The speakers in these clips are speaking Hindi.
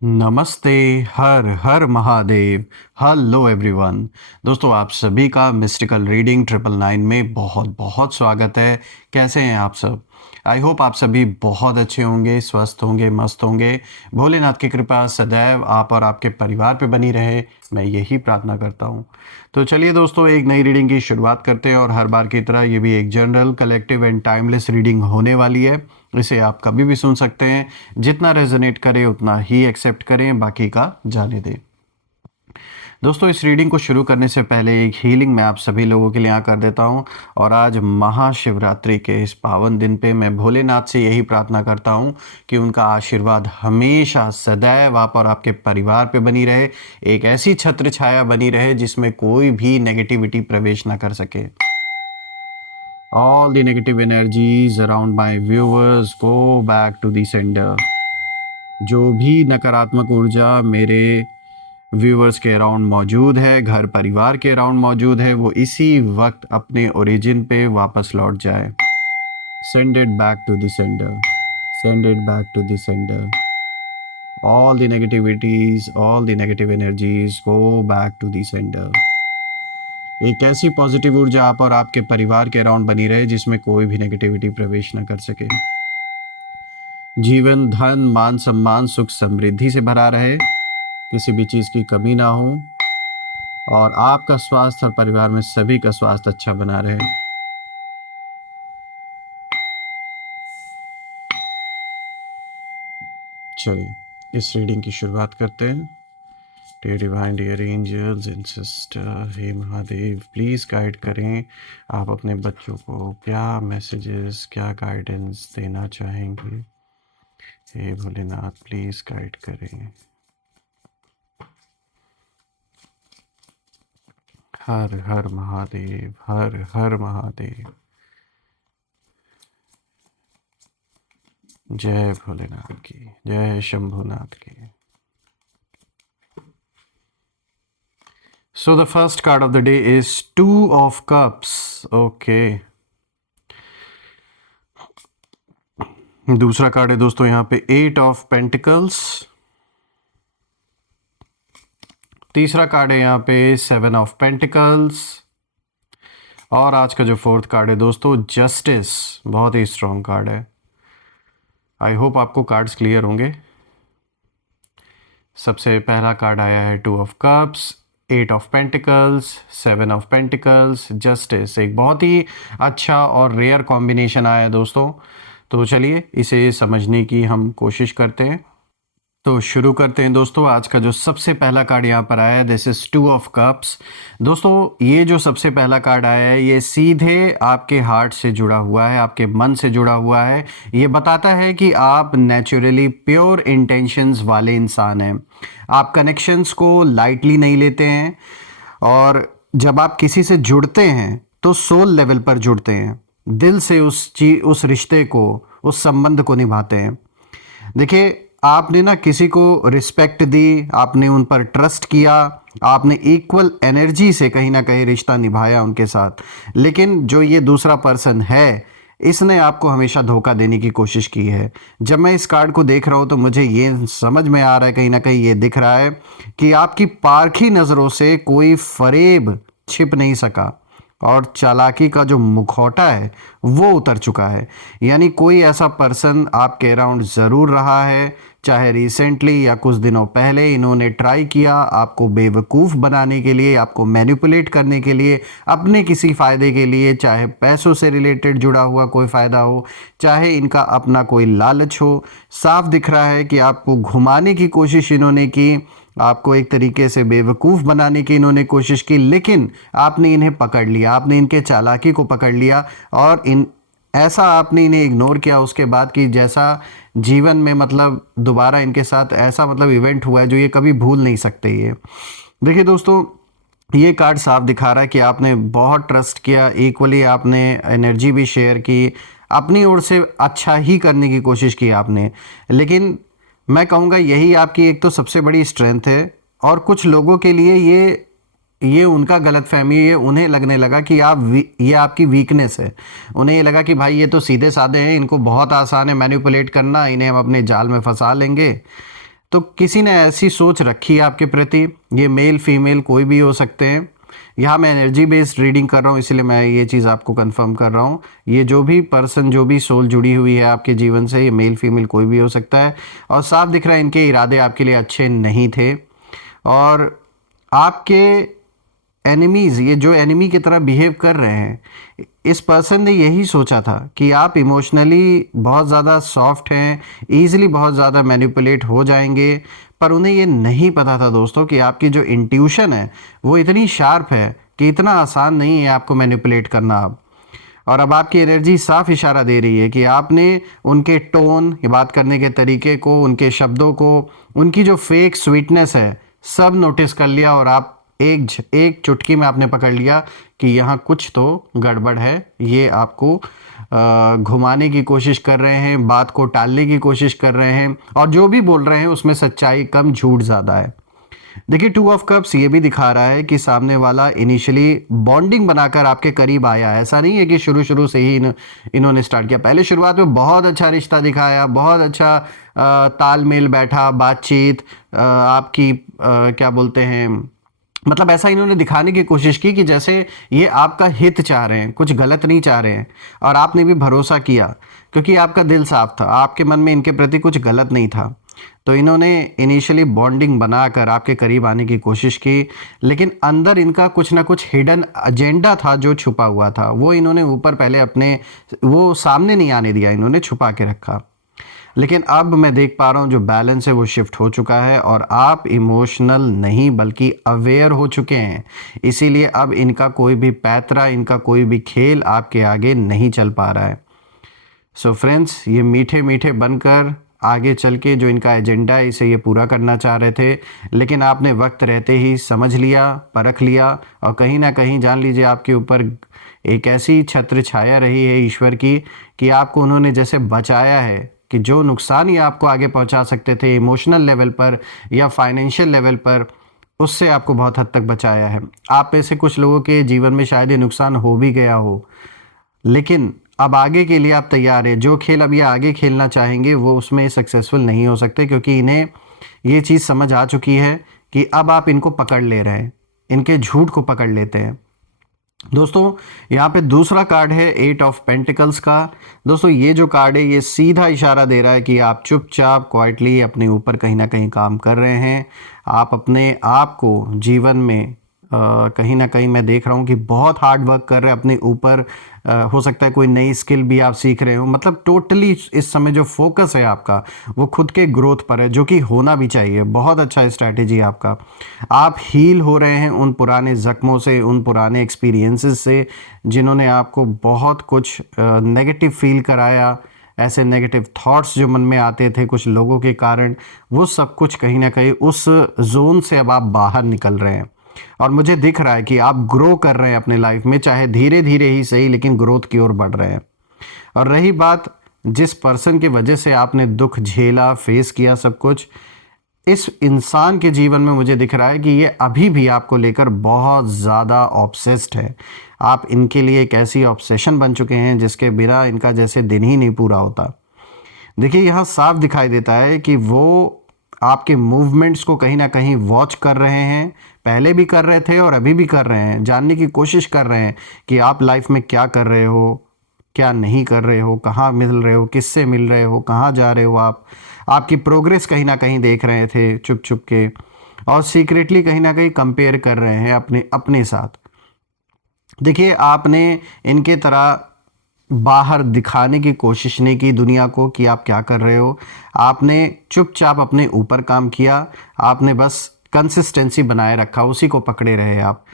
नमस्ते। हर हर महादेव। Hello everyone. दोस्तों, आप सभी का मिस्टिकल रीडिंग 999 में बहुत बहुत स्वागत है। कैसे हैं आप सब? आई होप आप सभी बहुत अच्छे होंगे, स्वस्थ होंगे, मस्त होंगे। भोलेनाथ की कृपा सदैव आप और आपके परिवार पे बनी रहे, मैं यही प्रार्थना करता हूँ। तो चलिए दोस्तों, एक नई रीडिंग की शुरुआत करते हैं और हर बार की तरह ये भी एक general, collective and timeless reading होने वाली है। इसे आप कभी भी सुन सकते हैं। जितना रेजोनेट करे उतना ही एक्सेप्ट करें, बाकी का जाने दें। दोस्तों, इस रीडिंग को शुरू करने से पहले एक हीलिंग मैं आप सभी लोगों के लिए यहाँ कर देता हूँ। और आज महाशिवरात्रि के इस पावन दिन पे मैं भोलेनाथ से यही प्रार्थना करता हूँ कि उनका आशीर्वाद हमेशा सदैव आप और आपके परिवार पे बनी रहे। एक ऐसी छत्र छाया बनी रहे जिसमें कोई भी नेगेटिविटी प्रवेश ना कर सके। All the negative energies around my viewers go back to the sender. जो भी नकारात्मक ऊर्जा मेरे व्यूअर्स के अराउंड मौजूद है, घर परिवार के अराउंड मौजूद है, वो इसी वक्त अपने ओरिजिन पे वापस लौट जाए। Send it back to the sender. Send it back to the sender. All the negativities, all the negative energies go back to the sender. एक ऐसी पॉजिटिव ऊर्जा आप और आपके परिवार के अराउंड बनी रहे जिसमें कोई भी नेगेटिविटी प्रवेश न कर सके। जीवन, धन, मान सम्मान, सुख समृद्धि से भरा रहे, किसी भी चीज़ की कमी ना हो और आपका स्वास्थ्य और परिवार में सभी का स्वास्थ्य अच्छा बना रहे। चलिए इस रीडिंग की शुरुआत करते हैं। Dear divine, dear angels and sister, हे महादेव, प्लीज़ गाइड करें। आप अपने बच्चों को क्या मैसेजेस, क्या गाइडेंस देना चाहेंगे? हे भोलेनाथ, प्लीज़ गाइड करें। हर हर महादेव, हर हर महादेव। जय भोलेनाथ की, जय शंभुनाथ की। So the first card of the day is Two of Cups. Okay. दूसरा कार्ड है दोस्तों यहाँ पे Eight of Pentacles. तीसरा कार्ड है यहाँ पे Seven of Pentacles. और आज का जो फोर्थ कार्ड है दोस्तों जस्टिस, बहुत ही स्ट्रॉन्ग कार्ड है। आई होप आपको कार्ड्स क्लियर होंगे। सबसे पहला कार्ड आया है two of cups, eight of pentacles, seven of pentacles, justice. एक बहुत ही अच्छा और रेयर कॉम्बिनेशन आया है दोस्तों। तो चलिए इसे समझने की हम कोशिश करते हैं। तो शुरू करते हैं दोस्तों। आज का जो सबसे पहला कार्ड यहाँ पर आया है, this is to of cups. दोस्तों, ये जो सबसे पहला कार्ड आया है ये सीधे आपके हार्ट से जुड़ा हुआ है, आपके मन से जुड़ा हुआ है। ये बताता है कि आप नेचुरली प्योर इंटेंशंस वाले इंसान हैं। आप कनेक्शंस को लाइटली नहीं लेते हैं और जब आप किसी से जुड़ते हैं तो सोल लेवल पर जुड़ते हैं, दिल से उस रिश्ते को, उस संबंध को निभाते हैं। देखिए, आपने ना किसी को रिस्पेक्ट दी, आपने उन पर ट्रस्ट किया, आपने इक्वल एनर्जी से कहीं ना कहीं रिश्ता निभाया उनके साथ। लेकिन जो ये दूसरा पर्सन है, इसने आपको हमेशा धोखा देने की कोशिश की है। जब मैं इस कार्ड को देख रहा हूँ तो मुझे ये समझ में आ रहा है, कहीं ना कहीं ये दिख रहा है कि आपकी पारखी नज़रों से कोई फरेब छिप नहीं सका और चालाकी का जो मुखौटा है वो उतर चुका है। यानी कोई ऐसा पर्सन आपके अराउंड ज़रूर रहा है, चाहे रिसेंटली या कुछ दिनों पहले इन्होंने ट्राई किया आपको बेवकूफ़ बनाने के लिए, आपको मैनिपुलेट करने के लिए, अपने किसी फ़ायदे के लिए, चाहे पैसों से रिलेटेड जुड़ा हुआ कोई फ़ायदा हो, चाहे इनका अपना कोई लालच हो। साफ दिख रहा है कि आपको घुमाने की कोशिश इन्होंने की, आपको एक तरीके से बेवकूफ़ बनाने की इन्होंने कोशिश की, लेकिन आपने इन्हें पकड़ लिया, आपने इनके चालाकी को पकड़ लिया और ऐसा आपने इन्हें इग्नोर किया उसके बाद कि जैसा जीवन में मतलब दोबारा इनके साथ ऐसा मतलब इवेंट हुआ है जो ये कभी भूल नहीं सकते। ये देखिए दोस्तों, ये कार्ड साफ दिखा रहा है कि आपने बहुत ट्रस्ट किया, इक्वली आपने एनर्जी भी शेयर की, अपनी ओर से अच्छा ही करने की कोशिश की आपने। लेकिन मैं कहूँगा यही आपकी एक तो सबसे बड़ी स्ट्रेंथ है। और कुछ लोगों के लिए ये उनका गलतफहमी है, उन्हें लगने लगा कि ये आपकी वीकनेस है। उन्हें ये लगा कि भाई ये तो सीधे साधे हैं, इनको बहुत आसान है मैनिपुलेट करना, इन्हें हम अपने जाल में फंसा लेंगे। तो किसी ने ऐसी सोच रखी है आपके प्रति, ये मेल फीमेल कोई भी हो सकते हैं। यहाँ मैं एनर्जी बेस्ड रीडिंग कर रहा हूँ, इसलिए मैं ये चीज़ आपको कंफर्म कर रहा हूँ। ये जो भी पर्सन, जो भी सोल जुड़ी हुई है आपके जीवन से, ये मेल फीमेल कोई भी हो सकता है। और साफ दिख रहा है इनके इरादे आपके लिए अच्छे नहीं थे, और आपके एनिमीज़, ये जो एनिमी की तरह बिहेव कर रहे हैं, इस पर्सन ने यही सोचा था कि आप इमोशनली बहुत ज़्यादा सॉफ्ट हैं, ईजिली बहुत ज़्यादा मैनिपुलेट हो जाएंगे। पर उन्हें ये नहीं पता था दोस्तों कि आपकी जो इंट्यूशन है वो इतनी शार्प है कि इतना आसान नहीं है आपको मैनिपुलेट करना अब। और अब आपकी एनर्जी साफ इशारा दे रही है कि आपने उनके टोन, बात करने के तरीके को, उनके शब्दों को, उनकी जो फेक स्वीटनेस है, सब नोटिस कर लिया, और आप एक चुटकी में आपने पकड़ लिया कि यहाँ कुछ तो गड़बड़ है। ये आपको घुमाने की कोशिश कर रहे हैं, बात को टालने की कोशिश कर रहे हैं, और जो भी बोल रहे हैं उसमें सच्चाई कम, झूठ ज़्यादा है। देखिए 2 ऑफ कप्स ये भी दिखा रहा है कि सामने वाला इनिशियली बॉन्डिंग बनाकर आपके करीब आया है। ऐसा नहीं है कि शुरू शुरू से ही इन्होंने स्टार्ट किया। पहले शुरुआत में बहुत अच्छा रिश्ता दिखाया, बहुत अच्छा तालमेल बैठा, बातचीत, आपकी क्या बोलते हैं, मतलब ऐसा इन्होंने दिखाने की कोशिश की कि जैसे ये आपका हित चाह रहे हैं, कुछ गलत नहीं चाह रहे हैं। और आपने भी भरोसा किया क्योंकि आपका दिल साफ था, आपके मन में इनके प्रति कुछ गलत नहीं था। तो इन्होंने इनिशियली बॉन्डिंग बनाकर आपके करीब आने की कोशिश की, लेकिन अंदर इनका कुछ ना कुछ हिडन एजेंडा था जो छुपा हुआ था। वो इन्होंने ऊपर पहले अपने, वो सामने नहीं आने दिया, इन्होंने छुपा के रखा। लेकिन अब मैं देख पा रहा हूँ जो बैलेंस है वो शिफ्ट हो चुका है, और आप इमोशनल नहीं बल्कि अवेयर हो चुके हैं। इसीलिए अब इनका कोई भी पैतरा, इनका कोई भी खेल आपके आगे नहीं चल पा रहा है। सो फ्रेंड्स, ये मीठे मीठे बनकर आगे चल के जो इनका एजेंडा है इसे ये पूरा करना चाह रहे थे, लेकिन आपने वक्त रहते ही समझ लिया, परख लिया, और कहीं ना कहीं जान लीजिए आपके ऊपर एक ऐसी छत्र छाया रही है ईश्वर की कि आपको उन्होंने जैसे बचाया है कि जो नुकसान ये आपको आगे पहुंचा सकते थे इमोशनल लेवल पर या फाइनेंशियल लेवल पर, उससे आपको बहुत हद तक बचाया है। आप में से कुछ लोगों के जीवन में शायद ये नुकसान हो भी गया हो, लेकिन अब आगे के लिए आप तैयार हैं। जो खेल अब ये आगे खेलना चाहेंगे वो उसमें सक्सेसफुल नहीं हो सकते, क्योंकि इन्हें ये चीज़ समझ आ चुकी है कि अब आप इनको पकड़ ले रहे हैं, इनके झूठ को पकड़ लेते हैं। दोस्तों यहाँ पे दूसरा कार्ड है 8 ऑफ पेंटिकल्स का। दोस्तों ये जो कार्ड है ये सीधा इशारा दे रहा है कि आप चुपचाप क्वाइटली अपने ऊपर कहीं ना कहीं काम कर रहे हैं। आप अपने आप को जीवन में कहीं ना कहीं मैं देख रहा हूँ कि बहुत हार्ड वर्क कर रहे हैं अपने ऊपर। हो सकता है कोई नई स्किल भी आप सीख रहे हो, मतलब टोटली इस समय जो फोकस है आपका वो खुद के ग्रोथ पर है, जो कि होना भी चाहिए। बहुत अच्छा स्ट्रैटेजी है आपका। आप हील हो रहे हैं उन पुराने ज़ख्मों से, उन पुराने एक्सपीरियंसेस से जिन्होंने आपको बहुत कुछ नेगेटिव फील कराया। ऐसे नेगेटिव थॉट्स जो मन में आते थे कुछ लोगों के कारण, वो सब कुछ कहीं ना कहीं उस जोन से अब आप बाहर निकल रहे हैं। और मुझे दिख रहा है कि आप ग्रो कर रहे हैं अपने लाइफ में, चाहे धीरे धीरे ही सही, लेकिन ग्रोथ की ओर बढ़ रहे हैं। और रही बात जिस पर्सन की वजह से आपने दुख झेला, फेस किया सब कुछ, इस इंसान के जीवन में मुझे दिख रहा है कि ये अभी भी आपको लेकर बहुत ज़्यादा ऑब्सेस्ड है। आप इनके लिए एक ऐसी ऑब्सेशन बन चुके हैं जिसके बिना इनका जैसे दिन ही नहीं पूरा होता। देखिए यहाँ साफ दिखाई देता है कि वो आपके मूवमेंट्स को कहीं ना कहीं वॉच कर रहे हैं, पहले भी कर रहे थे और अभी भी कर रहे हैं। जानने की कोशिश कर रहे हैं कि आप लाइफ में क्या कर रहे हो, क्या नहीं कर रहे हो, कहाँ मिल रहे हो, किससे मिल रहे हो, कहाँ जा रहे हो। आप आपकी प्रोग्रेस कहीं ना कहीं देख रहे थे चुप चुप के, और सीक्रेटली कहीं ना कहीं कंपेयर कर रहे हैं अपने अपने साथ। देखिए आपने इनके तरह बाहर दिखाने की कोशिश नहीं की दुनिया को कि आप क्या कर रहे हो। आपने चुपचाप अपने ऊपर काम किया, आपने बस कंसिस्टेंसी बनाए रखा, उसी को पकड़े रहे आप।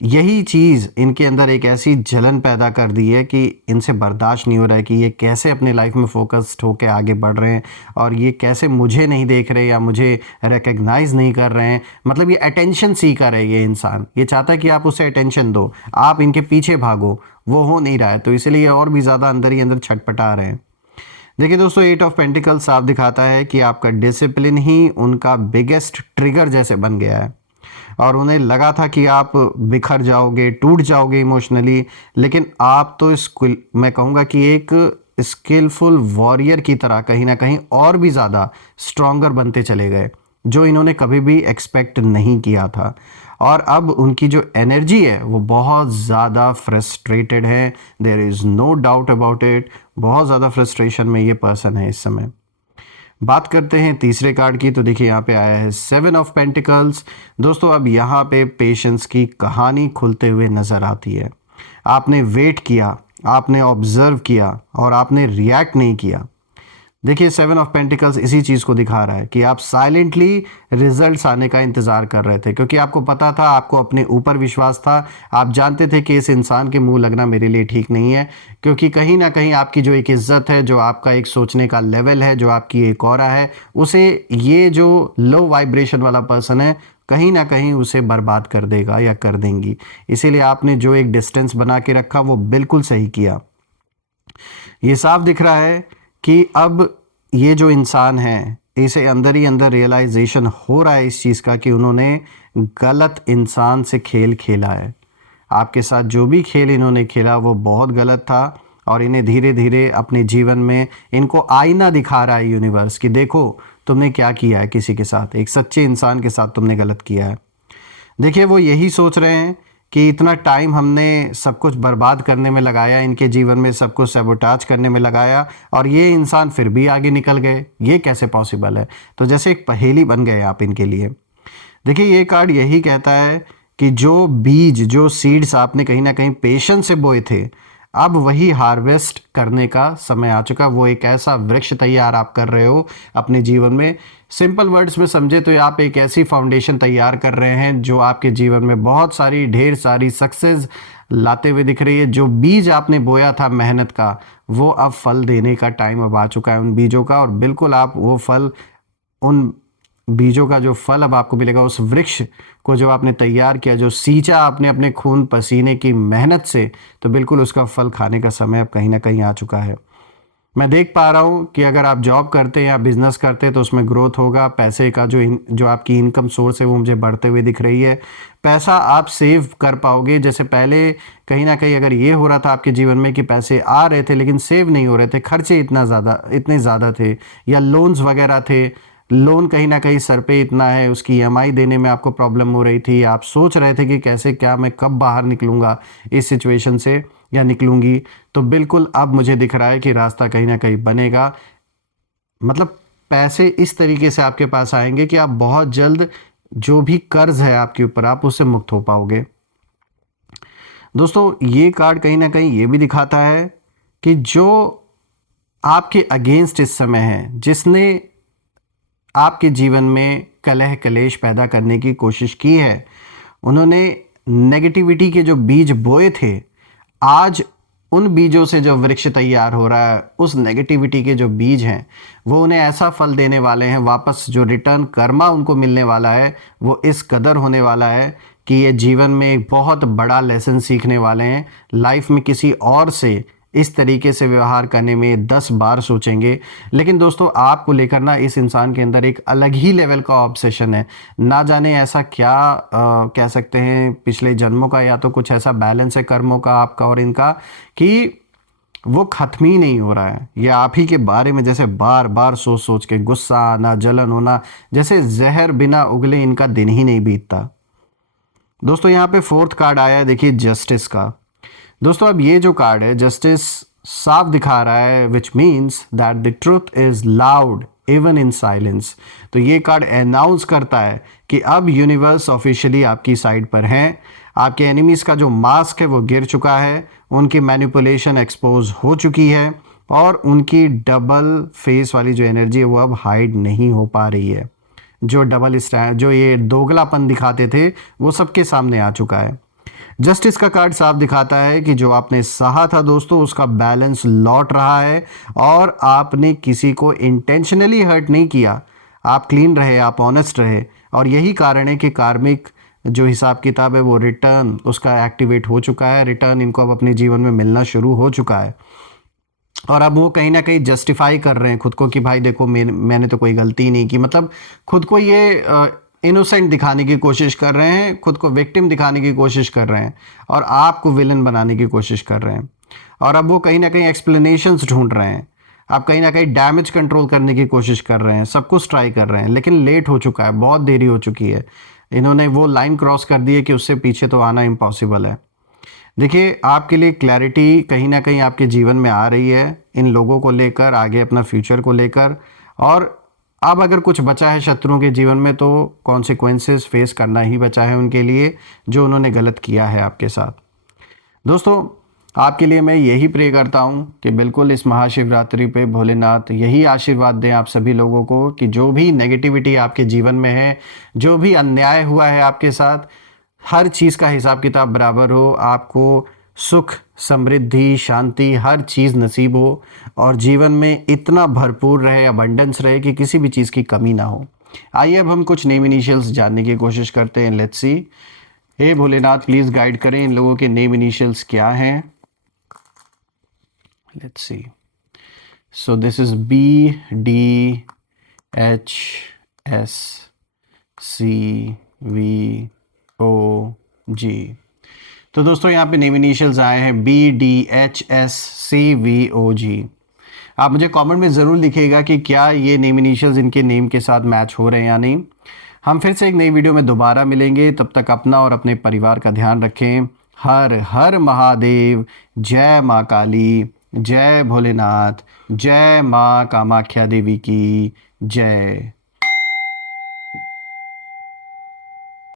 यही चीज़ इनके अंदर एक ऐसी जलन पैदा कर दी है कि इनसे बर्दाश्त नहीं हो रहा है कि ये कैसे अपने लाइफ में फोकस्ड होकर आगे बढ़ रहे हैं, और ये कैसे मुझे नहीं देख रहे या मुझे रिकग्नाइज नहीं कर रहे हैं। मतलब ये अटेंशन सीकर है ये इंसान, ये चाहता है कि आप उसे अटेंशन दो, आप इनके पीछे भागो, वो हो नहीं रहा है, तो इसलिए और भी ज़्यादा अंदर ही अंदर छटपटा रहे हैं। देखिए दोस्तों 8 ऑफ पेंटिकल साफ दिखाता है कि आपका डिसिप्लिन ही उनका बिगेस्ट ट्रिगर जैसे बन गया है, और उन्हें लगा था कि आप बिखर जाओगे, टूट जाओगे इमोशनली, लेकिन आप तो मैं कहूँगा कि एक स्किलफुल वॉरियर की तरह कहीं ना कहीं और भी ज़्यादा स्ट्रॉन्गर बनते चले गए, जो इन्होंने कभी भी एक्सपेक्ट नहीं किया था। और अब उनकी जो एनर्जी है वो बहुत ज़्यादा फ्रस्ट्रेटेड है, there is no doubt about it. बहुत ज़्यादा फ्रस्ट्रेशन में ये पर्सन है इस समय। बात करते हैं तीसरे कार्ड की, तो देखिए यहाँ पे आया है 7 ऑफ पेंटिकल्स। दोस्तों अब यहाँ पे पेशेंस की कहानी खुलते हुए नज़र आती है। आपने वेट किया, आपने ऑब्जर्व किया और आपने रिएक्ट नहीं किया। देखिए 7 ऑफ पेंटिकल्स इसी चीज़ को दिखा रहा है कि आप साइलेंटली रिजल्ट्स आने का इंतज़ार कर रहे थे, क्योंकि आपको पता था, आपको अपने ऊपर विश्वास था। आप जानते थे कि इस इंसान के मुंह लगना मेरे लिए ठीक नहीं है, क्योंकि कहीं ना कहीं आपकी जो एक इज्जत है, जो आपका एक सोचने का लेवल है, जो आपकी एक ऑरा है, उसे ये जो लो वाइब्रेशन वाला पर्सन है कहीं ना कहीं उसे बर्बाद कर देगा या कर देंगी। इसीलिए आपने जो एक डिस्टेंस बना के रखा वो बिल्कुल सही किया। ये साफ दिख रहा है कि अब ये जो इंसान है, इसे अंदर ही अंदर रियलाइजेशन हो रहा है इस चीज़ का कि उन्होंने गलत इंसान से खेल खेला है। आपके साथ जो भी खेल इन्होंने खेला वो बहुत गलत था, और इन्हें धीरे धीरे अपने जीवन में इनको आईना दिखा रहा है यूनिवर्स कि देखो तुमने क्या किया है, किसी के साथ, एक सच्चे इंसान के साथ तुमने गलत किया है। देखिए वो यही सोच रहे हैं कि इतना टाइम हमने सब कुछ बर्बाद करने में लगाया, इनके जीवन में सब कुछ सैबोटाज करने में लगाया, और ये इंसान फिर भी आगे निकल गए, ये कैसे पॉसिबल है। तो जैसे एक पहेली बन गए आप इनके लिए। देखिए ये कार्ड यही कहता है कि जो बीज, जो सीड्स आपने कहीं ना कहीं पेशेंस से बोए थे, अब वही हार्वेस्ट करने का समय आ चुका। वो एक ऐसा वृक्ष तैयार आप कर रहे हो अपने जीवन में। सिंपल वर्ड्स में समझे तो आप एक ऐसी फाउंडेशन तैयार कर रहे हैं जो आपके जीवन में बहुत सारी, ढेर सारी सक्सेस लाते हुए दिख रही है। जो बीज आपने बोया था मेहनत का, वो अब फल देने का टाइम अब आ चुका है उन बीजों का, और बिल्कुल आप वो फल, उन बीजों का जो फल अब आपको मिलेगा, उस वृक्ष को जो आपने तैयार किया, जो सींचा आपने अपने खून पसीने की मेहनत से, तो बिल्कुल उसका फल खाने का समय अब कहीं ना कहीं आ चुका है। मैं देख पा रहा हूँ कि अगर आप जॉब करते हैं या बिजनेस करते हैं तो उसमें ग्रोथ होगा। पैसे का जो आपकी इनकम सोर्स है वो मुझे बढ़ते हुए दिख रही है। पैसा आप सेव कर पाओगे। जैसे पहले कहीं ना कहीं अगर ये हो रहा था आपके जीवन में कि पैसे आ रहे थे लेकिन सेव नहीं हो रहे थे, खर्चे इतने ज़्यादा थे, या लोन्स वगैरह थे, लोन कहीं ना कहीं सर पे इतना है, उसकी ईएमआई देने में आपको प्रॉब्लम हो रही थी, आप सोच रहे थे कि कैसे, क्या मैं कब बाहर निकलूँगा इस सिचुएशन से या निकलूँगी, तो बिल्कुल अब मुझे दिख रहा है कि रास्ता कहीं ना कहीं बनेगा। मतलब पैसे इस तरीके से आपके पास आएंगे कि आप बहुत जल्द जो भी कर्ज है आपके ऊपर, आप उससे मुक्त हो पाओगे। दोस्तों ये कार्ड कहीं ना कहीं ये भी दिखाता है कि जो आपके अगेंस्ट इस समय है, जिसने आपके जीवन में कलह कलेश पैदा करने की कोशिश की है, उन्होंने नेगेटिविटी के जो बीज बोए थे, आज उन बीजों से जो वृक्ष तैयार हो रहा है, उस नेगेटिविटी के जो बीज हैं वो उन्हें ऐसा फल देने वाले हैं, वापस जो रिटर्न कर्मा उनको मिलने वाला है वो इस कदर होने वाला है कि ये जीवन में एक बहुत बड़ा लेसन सीखने वाले हैं। लाइफ में किसी और से इस तरीके से व्यवहार करने में 10 बार सोचेंगे। लेकिन दोस्तों आपको लेकर ना इस इंसान के अंदर एक अलग ही लेवल का ऑब्सेशन है। ना जाने ऐसा क्या कह सकते हैं पिछले जन्मों का, या तो कुछ ऐसा बैलेंस है कर्मों का आपका और इनका कि वो खत्म ही नहीं हो रहा है। ये आप ही के बारे में जैसे बार बार सोच सोच के गुस्सा आना, जलन होना, जैसे जहर बिना उगले इनका दिन ही नहीं बीतता। दोस्तों यहाँ पे 4th कार्ड आया है, देखिए जस्टिस का। दोस्तों अब ये जो कार्ड है जस्टिस साफ दिखा रहा है, which means that the truth is loud even in silence. तो ये कार्ड अनाउंस करता है कि अब यूनिवर्स ऑफिशियली आपकी साइड पर है। आपके एनिमीज का जो मास्क है वो गिर चुका है, उनकी मैनिपुलेशन एक्सपोज हो चुकी है, और उनकी डबल फेस वाली जो एनर्जी है वो अब हाइड नहीं हो पा रही है। जो डबल स्टैंड, जो ये दोगलापन दिखाते थे, वो सबके सामने आ चुका है। जस्टिस का कार्ड साफ दिखाता है कि जो आपने सहा था दोस्तों, उसका बैलेंस लौट रहा है, और आपने किसी को इंटेंशनली हर्ट नहीं किया। आप क्लीन रहे, आप ऑनेस्ट रहे, और यही कारण है कि कार्मिक जो हिसाब किताब है वो रिटर्न उसका एक्टिवेट हो चुका है। रिटर्न इनको अब अपने जीवन में मिलना शुरू हो चुका है, और अब वो कहीं ना कहीं जस्टिफाई कर रहे हैं खुद को कि भाई देखो मैंने तो कोई गलती नहीं की। मतलब खुद को ये इनोसेंट दिखाने की कोशिश कर रहे हैं, खुद को विक्टिम दिखाने की कोशिश कर रहे हैं, और आपको विलन बनाने की कोशिश कर रहे हैं। और अब वो कहीं ना कहीं एक्सप्लेनेशंस ढूंढ रहे हैं। आप कहीं ना कहीं डैमेज कंट्रोल करने की कोशिश कर रहे हैं, सब कुछ ट्राई कर रहे हैं, लेकिन लेट हो चुका है, बहुत देरी हो चुकी है। इन्होंने वो लाइन क्रॉस कर दी है कि उससे पीछे तो आना इम्पॉसिबल है। देखिए, आपके लिए क्लैरिटी कहीं ना कहीं आपके जीवन में आ रही है, इन लोगों को लेकर, आगे अपना फ्यूचर को लेकर। और अब अगर कुछ बचा है शत्रुओं के जीवन में तो कॉन्सिक्वेंसेस फेस करना ही बचा है उनके लिए, जो उन्होंने गलत किया है आपके साथ। दोस्तों, आपके लिए मैं यही प्रे करता हूँ कि बिल्कुल इस महाशिवरात्रि पे भोलेनाथ यही आशीर्वाद दें आप सभी लोगों को कि जो भी नेगेटिविटी आपके जीवन में है, जो भी अन्याय हुआ है आपके साथ, हर चीज़ का हिसाब किताब बराबर हो, आपको सुख, समृद्धि, शांति, हर चीज़ नसीब हो और जीवन में इतना भरपूर रहे, अबंडेंस रहे कि किसी भी चीज़ की कमी ना हो। आइए अब हम कुछ नेम इनिशियल्स जानने की कोशिश करते हैं। Let's see. हे भोलेनाथ, प्लीज़ गाइड करें इन लोगों के नेम इनिशियल्स क्या हैं। Let's see. So this is BDHSCVOG। तो दोस्तों, यहाँ पे नेम इनिशियल्स आए हैं BDHSCVOG। आप मुझे कमेंट में ज़रूर लिखिएगा कि क्या ये नेम इनिशियल्स इनके नेम के साथ मैच हो रहे हैं या नहीं। हम फिर से एक नई वीडियो में दोबारा मिलेंगे, तब तक अपना और अपने परिवार का ध्यान रखें। हर हर महादेव। जय माँ काली, जय भोलेनाथ, जय माँ कामाख्या देवी की जय।